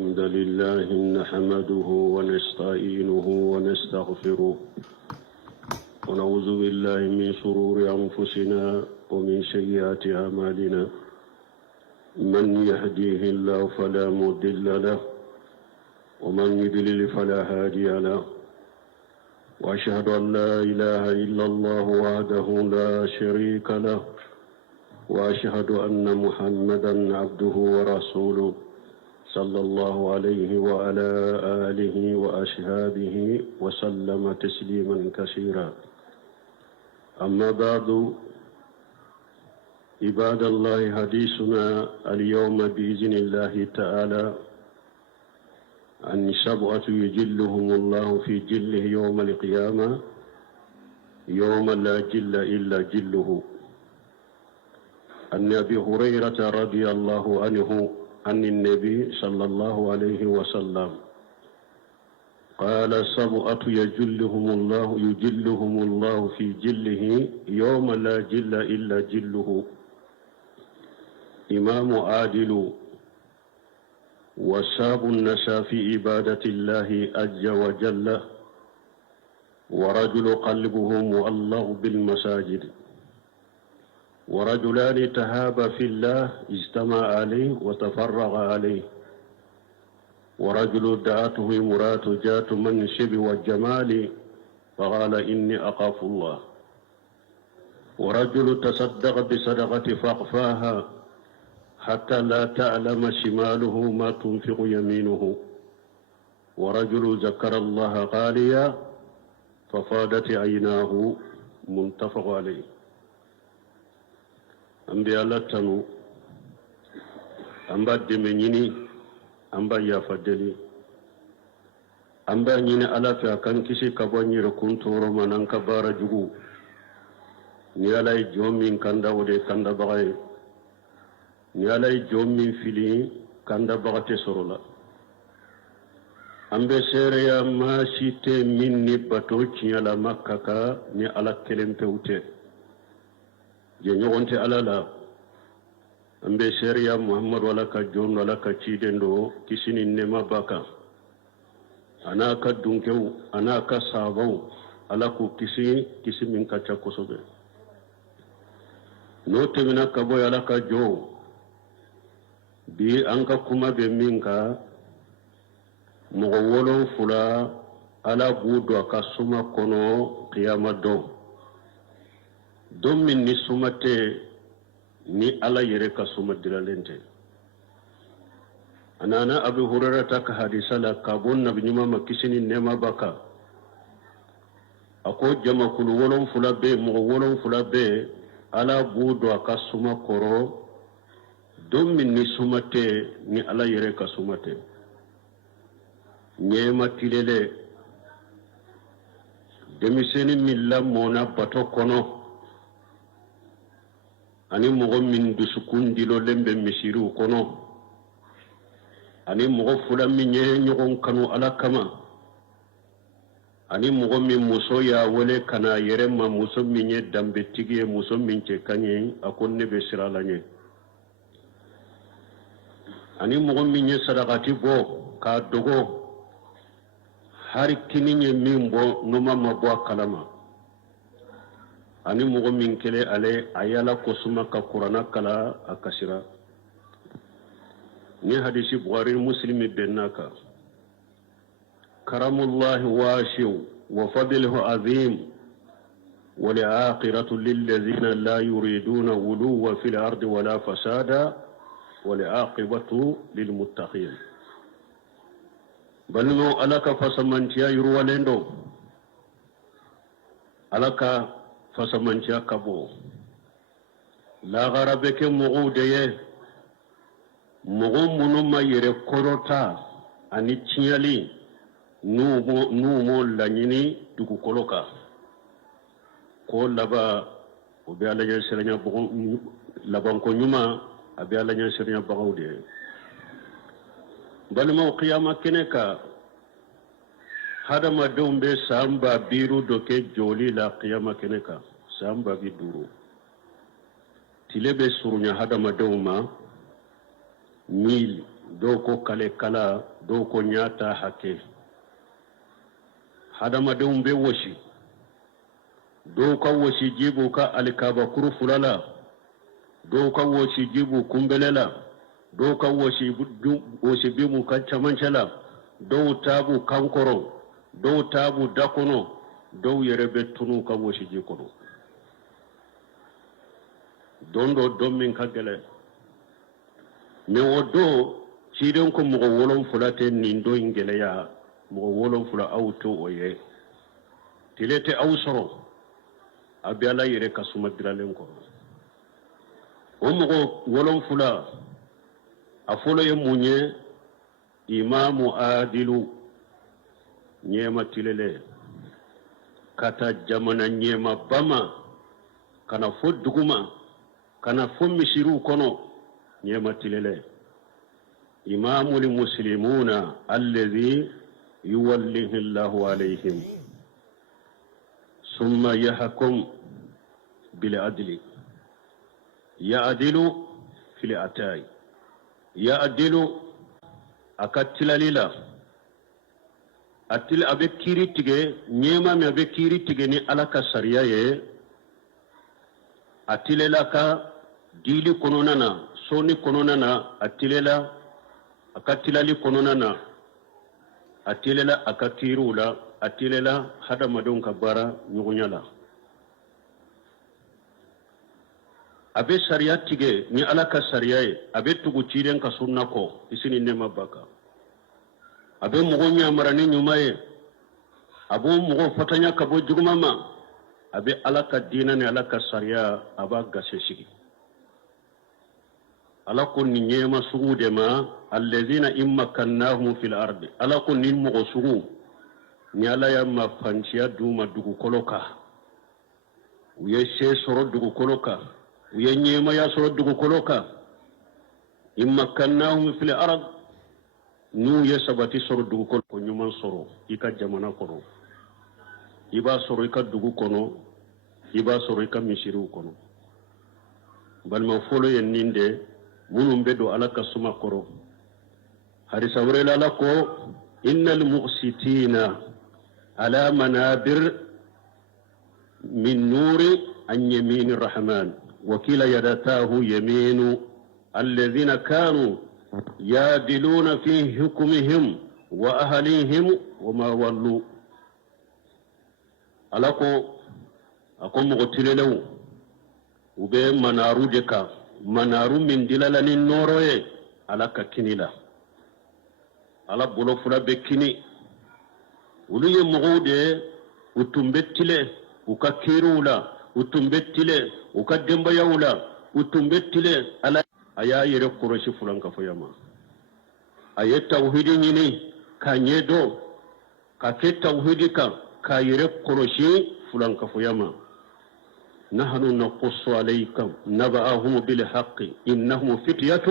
الحمد لله نحمده ونستعينه ونستغفره ونعوذ بالله من شرور أنفسنا ومن سيئات أعمالنا من يهديه الله فلا مضل له ومن يضلل فلا هادي له وأشهد أن لا إله إلا الله وحده لا شريك له وأشهد أن محمدا عبده ورسوله صلى الله عليه وعلى آله وأصحابه وسلم تسليما كثيرا. أما بعد، عباد الله، حديثنا اليوم بإذن الله تعالى عن 7 يجلهم الله في جله يوم القيامة يوم لا جل إلا جله. عن أبي هريرة رضي الله عنه عن النبي صلى الله عليه وسلم قال: 7 يجلهم الله في جله يوم لا جل إلا جله: إمام عادل، وشاب نشا في عبادة الله عز وجل، ورجل قلبه معلق بالمساجد، ورجلان تهابا في الله اجتمع عليه وتفرغ عليه، ورجل دعته امرأة ذات منصب وجمال فقال: إني أخاف الله، ورجل تصدق بصدقة فأخفاها حتى لا تعلم شماله ما تنفق يمينه، ورجل ذكر الله خاليا ففادت عيناه. متفق عليه. ambe Allah tanu amba demenyini amba yafadeli amba nyini ala fa kan kisi kabonyi rukuntoro manan kabara jugu ni alay jomin kanda wode kanda bagay ni alay jomin fili kanda bagate sorola ambe sereya ma site minni bato ciala makkaka ni ala kelempewte je ñogonte alala ambe sharia muhammad wala ka jon wala ka cidendo kisini nema baka anaka dunkew anaka sabaw ala ku kisi min ka chakosobe no temina ka boy ala ka jo bi anka kuma be minka mogo wolon fula ala budo ka suma kono qiyamah do don min ni sumate ni ala yere ka suma dilalente. Anana Abu Hurairah ta ka hadisa la kabon nabi nyuma makisini nema baka ako jama kulu wolon fula be mo wolon fula be ala budo ka suma koro don min ni sumate ni ala yere ka sumate nyema tilele demiseni milla mona bato kono ani mogo min dusukundi lo lembe misiru kono ani mogo fula min ye ɲɔgɔn kanu ala kama ani mogo min muso ya wele kana yɛrɛ ma muso min ye danbe tigi ye muso min cɛ ka ɲe a ko ne bɛ sira la ɲe ani mogo min ye sadakati bɔ k'a dogo hari kini ye min bɔ noma ma bɔ a kalama ani mogo min kele ale ayala kosuma ka qur'ana kala akasira ni hadisi bukhari muslimi benaka karamullahi washi'u wa fadluhu azim wa li'aqiratu lilladhina la yuriduna wuluwa fil ardi wala fasada wa li'aqibatu lilmuttaqin. balmo alaka fasamantiya yurwalendo alaka fasamantiya kabo la garabe ke mogo deye mogo munu ma yere korota ani tinyali numo lanyini dugu koloka ko laba o be ala ɲɛ serenya bogo laban ko ɲuma a be ala ɲɛ serenya bagaw de balimaw qiyama kene ka hadamadenw be san ba biru dɔ kɛ joli la qiyama kene kan san ba bi 5 tile be surunya hadamadenw ma 1000 doko kale kala doko nyata hake hadama de umbe woshi doka woshi jibu ka alikaba kuru fulala doka woshi jibu kumbelela doka woshi bimu ka chamanchala do tabu kankoro do tabu dakono do yerebe tunu ka woshi jikono dondo dommin kagele me wodo ciiden ko mogo wolon fulate nin do ingeleya mogo wolon fula auto oye tilete awsoro abi ala yere kasuma diralen ko o mogo wolon fula afolo ye munye imamu adilu nyema tilele kata jamana nyema bama kana fo duguma kana fo mishiru kono nyema tilele إمام المسلمون الذي يوليه الله عليهم ثم يحكم بالعدل يعدل في الأتاي يعدل أكتل لله أتل أبكيري تيجي نيما مي أبكيري تيجي ني ألاك سرياي أتل لك ديلي كونونا سوني كونونا أتل لك akatilali kononana atilela akatirula atilela hada madon kabara nyugunyala abe sharia tige ni alaka sharia abe tugu ciren ka sunna ko isini nema baka abe mugonya marani nyumaye abo mugo fatanya kabo jugumama abe alaka dina ni alaka sharia aba gaseshigi alako ni nyema sugu de ma alladhina immakannahum fil ardi alako ni mugo sugu ni ala ya mafanchia duma dugu koloka uye she soro dugu koloka uye nyema ya soro dugu koloka immakannahum fil ardi nu ye sabati soro dugu koloka nyuman soro ika jamana kono iba soro ika dugu kono iba soro ika mishiru kono balma folo yen ninde munum bedo alaka suma koro harisa wurela lako innal muqsitina ala manabir min nuri an yamin arrahman wa kila yadatahu yaminu alladhina kanu yadiluna fi hukmihim wa ahlihim wa ma wallu alako akomo gotilelew ube manaru deka manaru min dilalani noroye alaka kinila ala bolo fula be kini ulu ye mogode utumbetile uka kirula utumbetile uka demba yaula utumbetile ala aya yere koroshi fulanka foyama aye tawhidi nyini kanyedo ka ke tawhidi ka yere koroshi fulanka foyama نحن نقص عليكم نبأهم بالحق إنهم فتية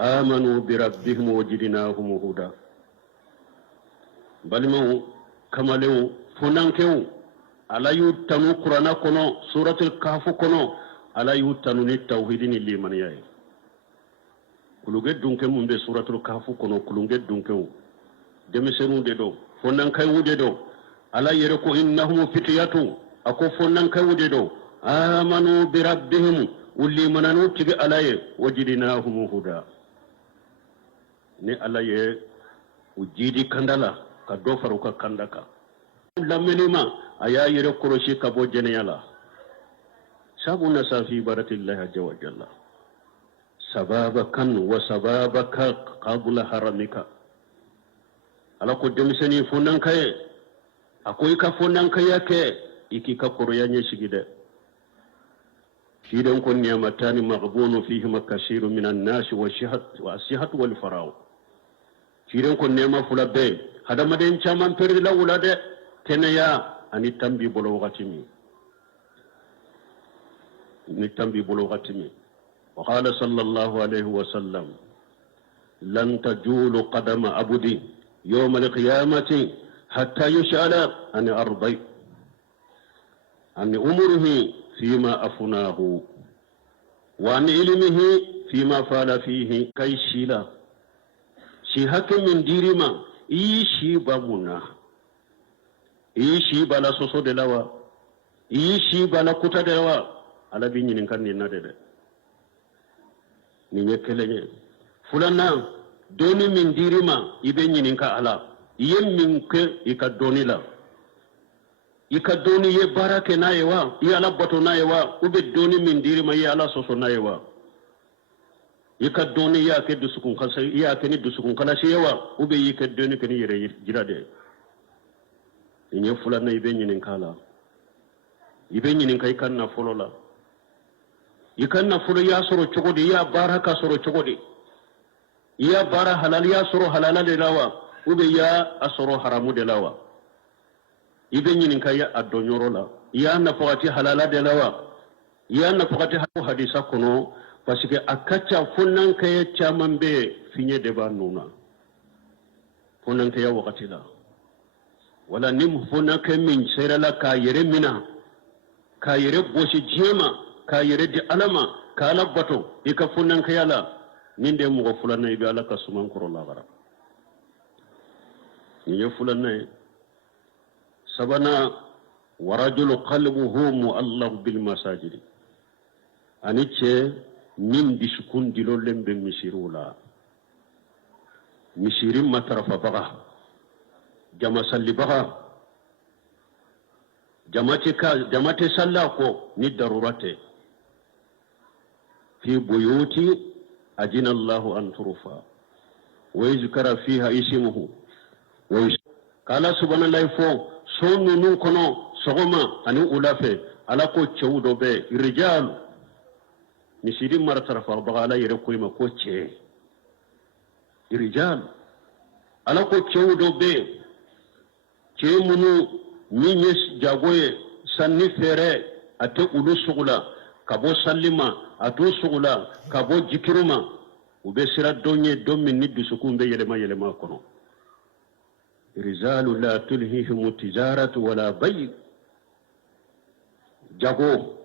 آمنوا بربهم وجدناهم هدى بل مو كما لو فنانكو على يتنو قرآن كنو سورة الكهف كنو على يتنو التوحيد اللي من يأي كلوغت دونكم من سورة الكهف كنو كلوغت دونكم دمسنو ددو فنانكو ددو على يركو إنهم فتية أكو فنانكو ددو آمنوا بربهم واللي منانو تيجي عليه وجدناهم هدى ني عليه وجيدي كندلا كدوفروكا كندكا لمنما ايا يركروشي كبو جنيالا سابونا في بارة الله عز وجل سبابك وسبابك قبل حرمك على قدمسني فنانكاي اكوي كفنانكاي يكي iki ka koroyanye shigide shidan kun niyamatani maghbunu fihi makashiru minan nas wa shihat wal farao shidan kun niyama fulabe hada maden chaman perdi la ulade tenaya ani tambi bolo wakatimi ni tambi bolo wakatimi wa qala sallallahu alayhi wa sallam lan tajulu qadama abudi yawm al-qiyamati hatta yush'ala an ardi عن أمره فيما أفناه وعن علمه فيما فعل فيه كيشيلا ci hakke min dirima i shiba muna i shiba la soso de lawa i shiba la kuta de lawa ala bi nyinin kan ni nade de ni nyekelenye fulana doni min dirima ibe nyinin ka ala yem min ke ika doni la ika doni ye barake na yewa i ala bato na yewa ube doni min dirima ye ala soso na yewa ika doni ya ke dusukun kasa ya ke ni dusukun kala shi yewa ube yi ke doni ke ni yere jirade inye fulana ibe nyinin kala ibe nyinin kai kan na folola ikan na folo ya soro chogodi ya baraka soro chogodi ya bara halal ya soro halala de lawa ube ya asoro haramu de lawa ibe nyinin kai ya adonyoro la ya na fakati halala de lawa ya na fakati hadisa kono parce que akacha fonnan kay chaman be finye de ba nuna fonnan kay wakati la wala nim fonnan kay min serala ka yere mina ka yere boshi jema ka yere di alama ka labato ika fonnan kay ala ninde mo fulana ibe ala ka suman koro la gara ni fulana sabana warajulu qalbuhu mu'allaq bil masajid aniche min disukun dilo lembe misirula misirim matarafa baga jama salli baga jamate salla ko ni darurate fi buyuti ajina Allahu an turfa wa yuzkara fiha ismuhu wa kala subhanallahi fo sonu nun kono sogoma ani ulafe ala ko cewdo be rijal misiri martarafa bagala yere koyma ko ce rijal ala ko cewdo be ce munu nyes jagoye sanni fere ate ulu sugula kabo sallima atu sugula kabo jikiruma ube sira donye dommi niddu sukumbe yelema kono rijalu la tulhihim tijaratu wala bay jago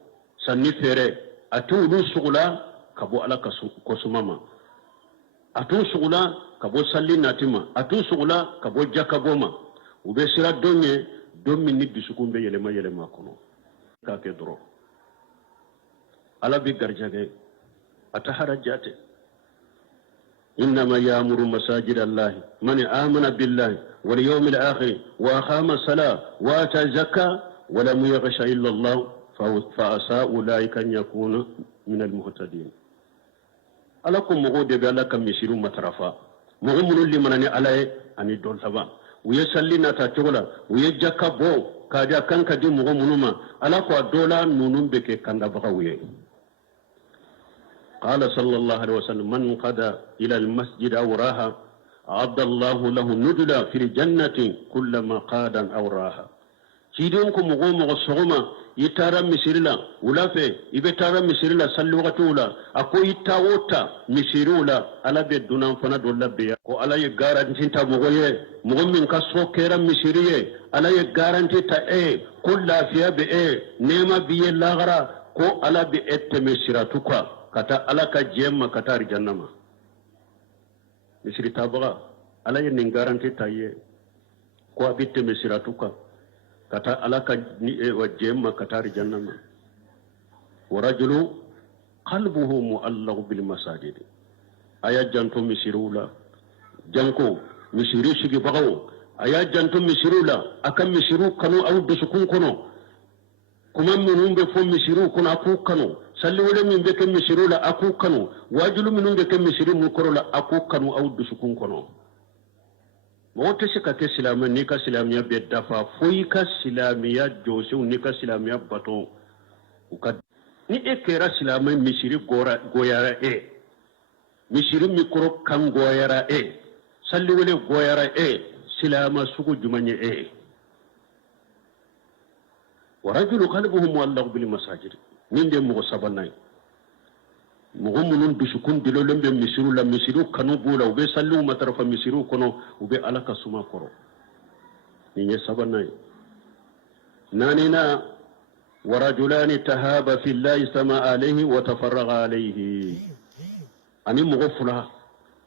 sanni fere atu ulu sugula kabo ala kosumama atu sugula kabo salli natima atu sugula kabo jakaboma ube sira donye dommi niddu sukumbe yelema kono ka ke doro ala bi garjage ataharajate إنما يأمر مساجد الله من آمن بالله واليوم الآخر وأقام الصلاة وآتى الزكاة ولم يخش إلا الله فعسى أولئك أن يكونوا من المهتدين. ألكم مغود بألك مسيروا مترفا مغمون لمن عليه أن يدول ثبا ويسلنا تاتولا ويجاك بو كاجا كان كدي مغمونما ألكوا الدولا نونم بك كان بغويه. قال صلى الله عليه وسلم من قضى إلى المسجد أو راها أعد الله له ندلا في الجنة كلما قادا أو راها كيدونكم مغوم وصغما يتارى مسيرلا ولا في يبتارى مسيرلا سلوغتولا أكو يتاوتا مسيرولا على بدنا فند ولا بيا كو على يغارانتي تا مغويه مغم من كسو كيرا مسيريه على يغارانتي تا كل فيها بي نيما بي لاغرا كو على بي مسيراتوكا kata alaka jemma kata jannama misiri tabaga ala ye ningaranti taye ko abitte misiratuka kata alaka ni wa jemma kata jannama wa rajulu qalbuhu mu'allaq bil masajid aya janto misirula janko misiri sigi bagawo aya janto misirula akam misiru kanu aw dusukun kono kuma minun be fo misiru kono aku kanu salli wala min be kam misiru la aku kanu wajulu minun be kam misiru mu korola aku kanu aw dusukun kono mote sika ke silama ni ka silamiya be dafa foyi ka silamiya jose ni ka silamiya bato uka ni e kera silama misiri goyara misiri mikro kan goyara salli wala goyara silama sugu jumanye ورجل قلبه معلق بالمساجد نين دي مغو سبناي مغو منون بشكون دلو لمبي مسيرو لا مسيرو كانو بولا وبي سلو مترفا مسيرو كنو وبي علاقة سما كرو نين سبناي نانينا ورجلان تهابا في الله سما عليه وتفرغ عليه أني مغو فلا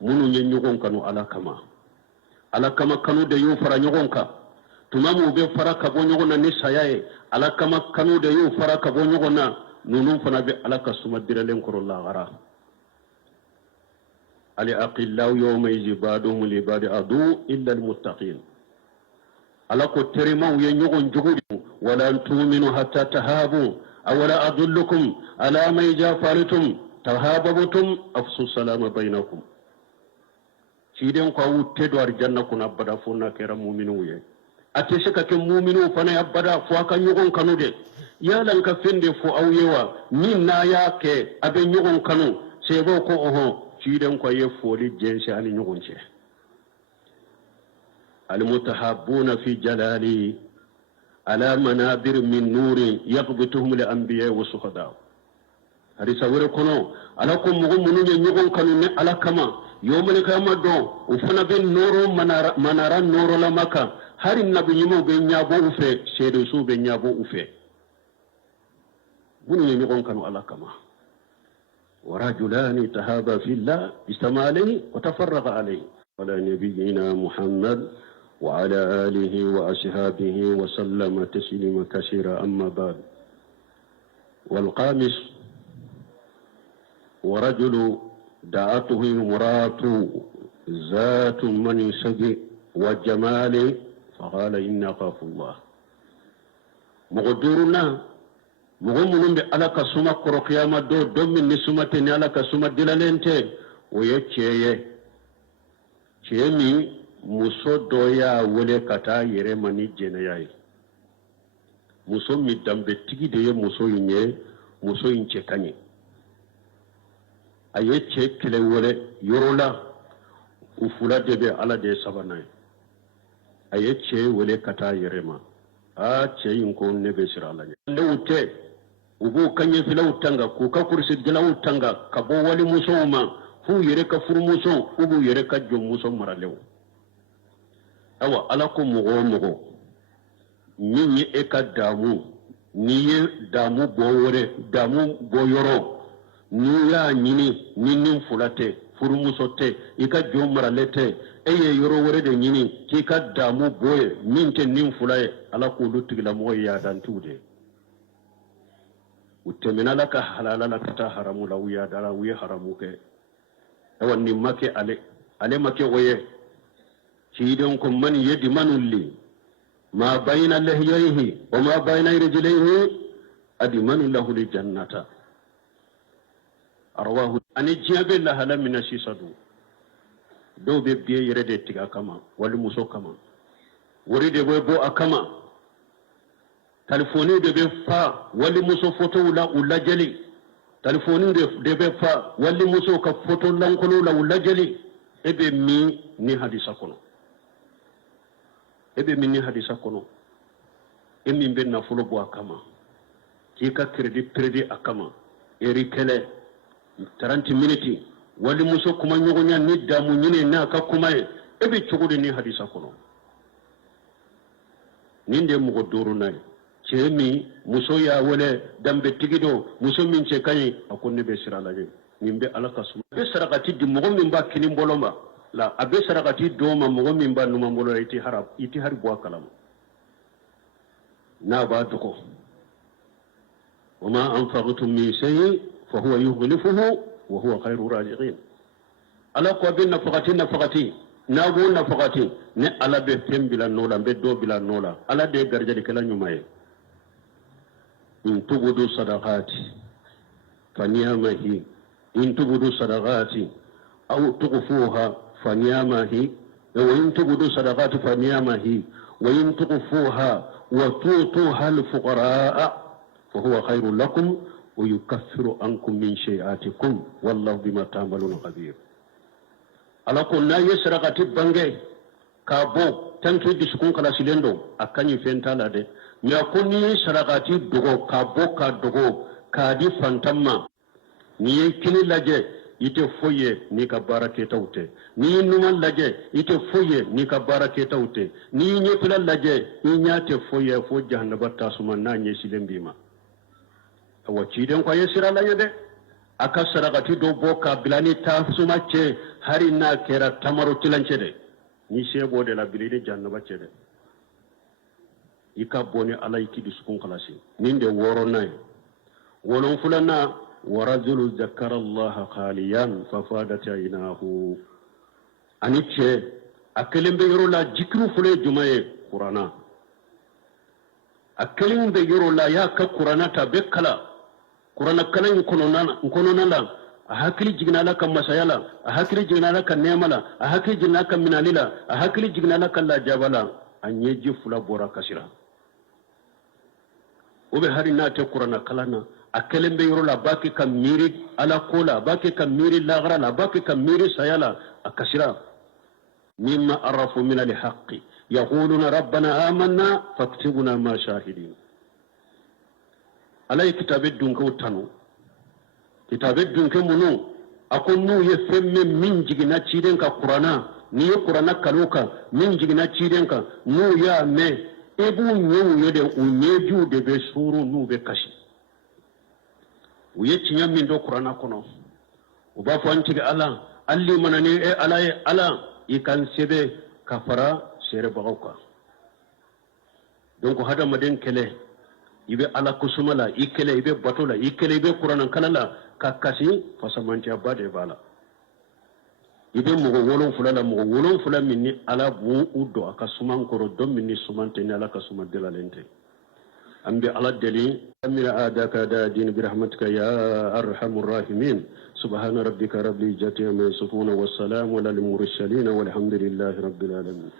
munu nye nyogon kanu ala kama kanu de yu fara nyogon ka tumamu be fara ka bo nyogon na ni sayaye ala kama kanu de yu fara ka bo nyogon na nunun fana be ala ka suma diralen koro la gara ali aqillahu yawma yajbaduhum li badi adu illa almuttaqin ala ko terima ye nyogon jogudi wala tu'minu hatta tahabu awala adullukum ala ma jafaritum tahababutum afsu salama bainakum ciden ko wutte do arjanna kuna bada fona kera mu'minu ye ate shaka ke mu'minu fana abada fo aka nyogon kanu de yalan ka fende fo awyewa min na yake abe nyogon kanu sebo ko oho ciden ko ye foli jense ani nyogon ce al mutahabbuna fi jalali ala manabir min nurin yaqbituhum li anbiya wa suhada hadisa wore kono ala ko mo munu ne nyogon kanu ne ala kama yomale kama do ufana ben noro manara noro la maka hari nabi nyimo be nyabo ufe seede su be nyabo ufe munu ne nyogon kanu ala kama ورجلان تهابا في الله اجتمع عليه وتفرق عليه على نبينا محمد وعلى آله وأصحابه وسلم تسليما كثيرا أما بعد والخامس ورجل دعته امرأة ذات منصب وجمال فقال إني أخاف الله مقدورنا مغمون على كسمة كروكياما دو من نسمة على كسمة دلالنته ويتشيه تشيمي muso dɔ y'a wele ka taa yɛrɛ ma ni jɛnɛya ye muso min danbetigi de ye muso in ye muso in cɛ ka ɲi a ye cɛ kɛlɛ wɛrɛ yɔrɔ la u fila de bɛ ala de ye sabanan ye a ye cɛ wele ka taa yɛrɛ ma cɛ in ko ne bɛ siran ala ɲɛ lew tɛ u b'u ka ɲɛfilaw tanga k'u ka kurusidilaw tanga ka bɔ walimusow ma f'u yɛrɛ ka furumuso u b'u yɛrɛ ka jɔnmuso maralew awa ala ko mɔgɔ o mɔgɔ min ye e ka damu n'i ye damu bɔ wɛrɛ damu bɔ yɔrɔ n'i y'a ɲini ni nin fila tɛ furumuso tɛ i ka jɔn marale tɛ e ye yɔrɔ wɛrɛ de ɲini k'i ka damu bɔ ye min tɛ nin fila ye ala k'olu tigilamɔgɔ ye yadantiw de u tɛmɛna ala ka halala la ka taa haramu la u yadala u ye haramu kɛ awa nin ma kɛ ale ma kɛ o ye سيدكم من يدمن لي ما بين لحييه وما بين رجليه أدمن له الجنة أرواه أن جاب الله من الشيصدو دو بيبدي يرد تيغا كما والمسو كما ورد بيبو أكما تلفوني دي بيفا والمسو فتو لا ولا جلي تلفوني دي بيفا والمسو كفتو لنقلو لا ولا جلي ebe mi ni hadisa kono ebe min ni hadisa kono emi be nafolo bo akama ki ka credit akama eri kele 30 minutes wali muso kuma nyogonya ni damu nyine na ka kuma ebe chogode ni hadisa kono ninde mugo doro nay chemi muso ya wole dambe tigido muso min che kany akonne be sirala je nimbe alaka su be sarakati di mugo min ba kini boloma la abe sarakati doma mugo min ba numa mbolo iti har bo kalam na ba duko wama anfaqtum min shay fa huwa yughlifuhu wa huwa khairu raziqin ala ko bin nafaqati na go nafaqati ne ala be tembila nola be do bila nola ala de garjadi kala nyumaye in tubudu sadaqati faniyamahi in tubudu sadaqati aw tughfuha faniyamahi wa in tubudu sadaqati faniyamahi wa in tughfuha wa tutuha al-fuqara fa huwa khairul lakum wa yukaffiru ankum min shay'atikum wallahu bima ta'maluna khabir ala ko na yesraqati bange ka bo tantu disukun kala silendo akanyi fentala de mi akoni sarakati dogo ka bo ka dogo ka di fantamma ni kini laje ite foye ni ka barake tawte ni numan laje ite foye ni ka barake tawte ni nyepila laje ni nyate foye fo jahannaba tasuma na nye silembima awa ciden ko yesira laje de aka sarakati do boka bilani ta sumace hari na kera tamaru tilance de ni sebo de la bilini jannaba ce de ika boni alaiki disukun kalasi ninde woro nay wolon fulana warajulu zakara Allah khaliyan fafadat aynahu anice akelembe yoro la jikru fule jumaye qur'ana akelembe yoro la ya ka qur'ana ta bekala qur'ana kalan konona la a hakili jignala kan masayala a hakili jignala kan nemala a hakili jignala kan minalila a hakili jignala kan la jabala anye ji fula bora kasira obe hari na te qur'ana kalana akelembe yoro la baki kan miri ala kola baki kan miri lagra la baki kan miri sayala akasira مما عرفوا من الحق يقولون ربنا آمنا فاكتبنا ما شاهدين على كتاب الدنك وتنو كتاب الدنك منو أكون نو يفهم من جينا تشيدن كقرانا نيو قرانا كلوكا من جينا تشيدن ك نو يا مي إبو نيو يده ونيجو de besuru نو بكشي ويتشيا من دو قرانا كنو وبافوانتي الله اللي منني على ikan sebe kafara sere bagauka donc hada maden kele ibe ala kusumala ikele ibe batola ikele ibe qur'anan kalala kakasi fasamanti abade bala ibe mugo wolon fulala mugo wolon fula minni ala bu uddo akasuman koro dom minni sumante ni ala kasuma delalente ambi ala deli amira adaka da din bi rahmatika ya arhamur rahimin سبحان ربك رب العزة عما يصفون والسلام على المرسلين والحمد لله رب العالمين